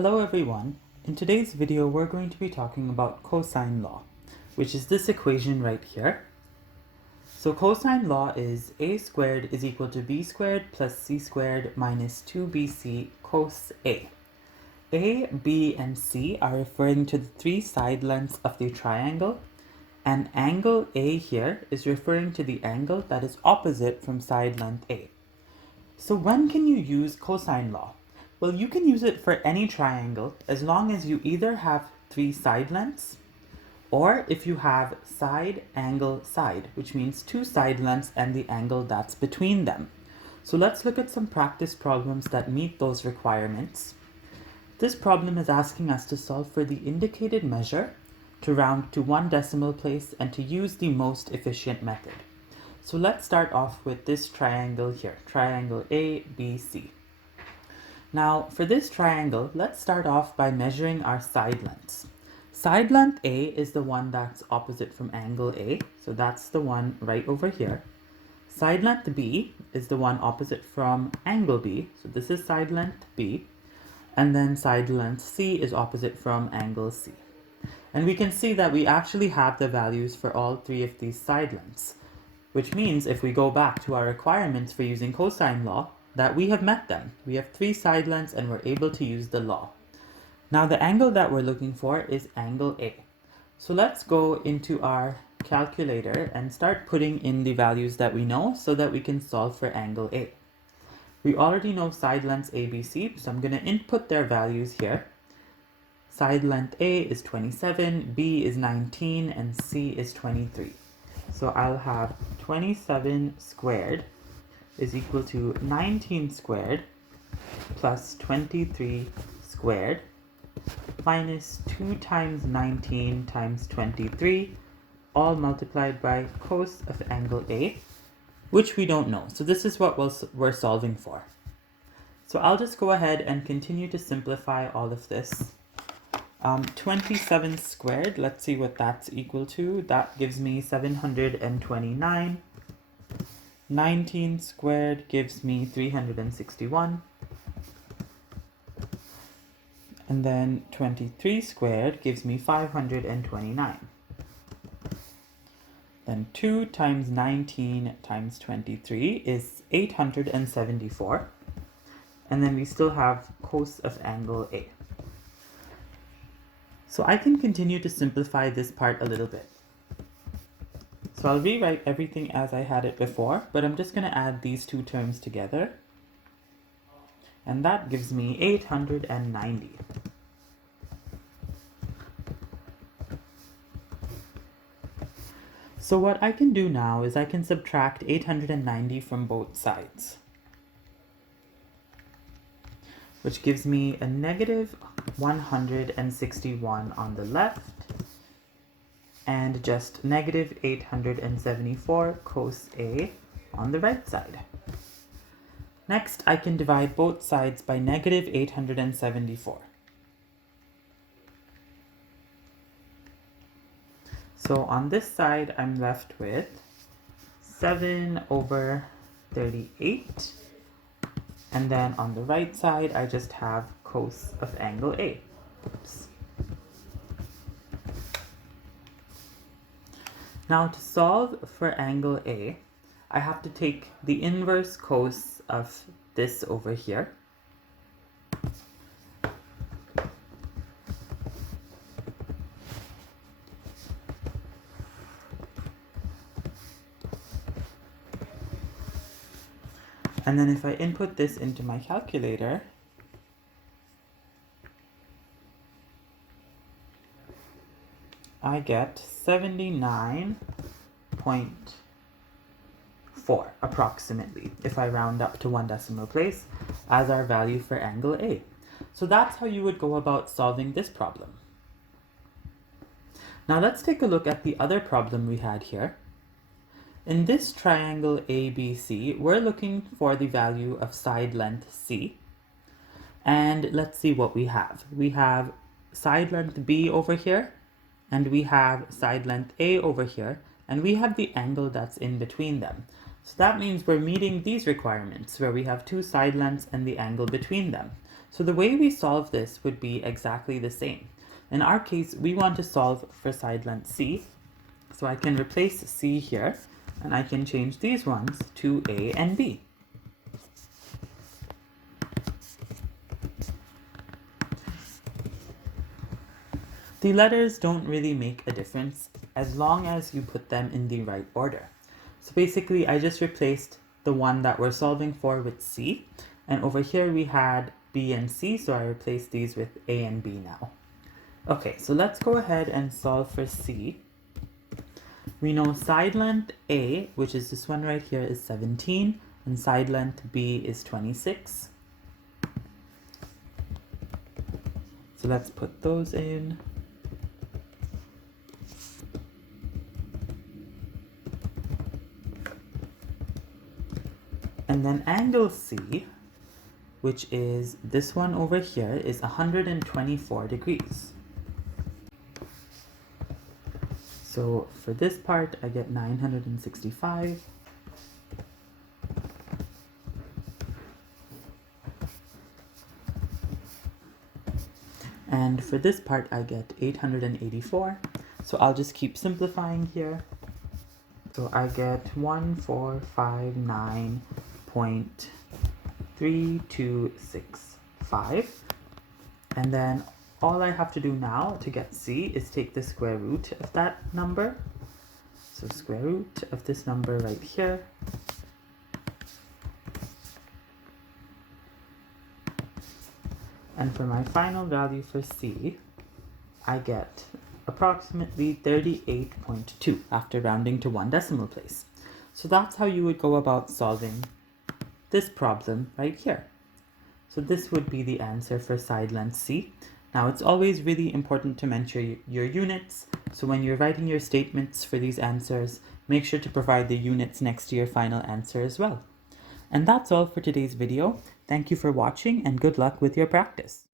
Hello everyone. In today's video we're going to be talking about cosine law, which is this equation right here. So cosine law is a squared is equal to b squared plus c squared minus 2bc cos a. A, b, and c are referring to the three side lengths of the triangle, and angle A here is referring to the angle that is opposite from side length A. So when can you use cosine law? Well, you can use it for any triangle as long as you either have three side lengths, or if you have side, angle, side, which means two side lengths and the angle that's between them. So let's look at some practice problems that meet those requirements. This problem is asking us to solve for the indicated measure, to round to one decimal place, and to use the most efficient method. So let's start off with this triangle here, triangle ABC. Now for this triangle, let's start off by measuring our side lengths. Side length A is the one that's opposite from angle A, so that's the one right over here. Side length B is the one opposite from angle B, so this is side length B. And then side length C is opposite from angle C. And we can see that we actually have the values for all three of these side lengths, which means if we go back to our requirements for using cosine law, that we have met them. We have three side lengths and we're able to use the law. Now the angle that we're looking for is angle A. So let's go into our calculator and start putting in the values that we know so that we can solve for angle A. We already know side lengths ABC, so I'm going to input their values here. Side length A is 27, B is 19, and C is 23. So I'll have 27 squared is equal to 19 squared plus 23 squared minus 2 times 19 times 23, all multiplied by cos of angle A, which we don't know. So this is what we're solving for. So I'll just go ahead and continue to simplify all of this. 27 squared, let's see what that's equal to. That gives me 729. 19 squared gives me 361. And then 23 squared gives me 529. Then 2 times 19 times 23 is 874. And then we still have cos of angle A. So I can continue to simplify this part a little bit. So I'll rewrite everything as I had it before, but I'm just going to add these two terms together. And that gives me 890. So what I can do now is I can subtract 890 from both sides, which gives me a negative 161 on the left, and just negative 874 cos A on the right side. Next, I can divide both sides by negative 874. So on this side, I'm left with 7 over 38. And then on the right side, I just have cos of angle A. Oops. Now to solve for angle A, I have to take the inverse cos of this over here. And then if I input this into my calculator, I get 79.4 approximately, if I round up to one decimal place, as our value for angle A. So that's how you would go about solving this problem. Now let's take a look at the other problem we had here. In this triangle ABC, we're looking for the value of side length C. And let's see what we have. We have side length B over here, and we have side length A over here, and we have the angle that's in between them. So that means we're meeting these requirements where we have two side lengths and the angle between them. So the way we solve this would be exactly the same. In our case, we want to solve for side length C. So I can replace C here, and I can change these ones to A and B. The letters don't really make a difference as long as you put them in the right order. So basically, I just replaced the one that we're solving for with C, and over here we had B and C, so I replaced these with A and B now. Okay, so let's go ahead and solve for C. We know side length A, which is this one right here, is 17, and side length B is 26. So let's put those in. And then angle C, which is this one over here, is 124 degrees. So for this part, I get 965. And for this part, I get 884. So I'll just keep simplifying here. So I get 1459.3265. And then all I have to do now to get C is take the square root of that number. So square root of this number right here. And for my final value for C, I get approximately 38.2 after rounding to one decimal place. So that's how you would go about solving this problem right here. So this would be the answer for side length C. Now it's always really important to mention your units. So when you're writing your statements for these answers, make sure to provide the units next to your final answer as well. And that's all for today's video. Thank you for watching and good luck with your practice.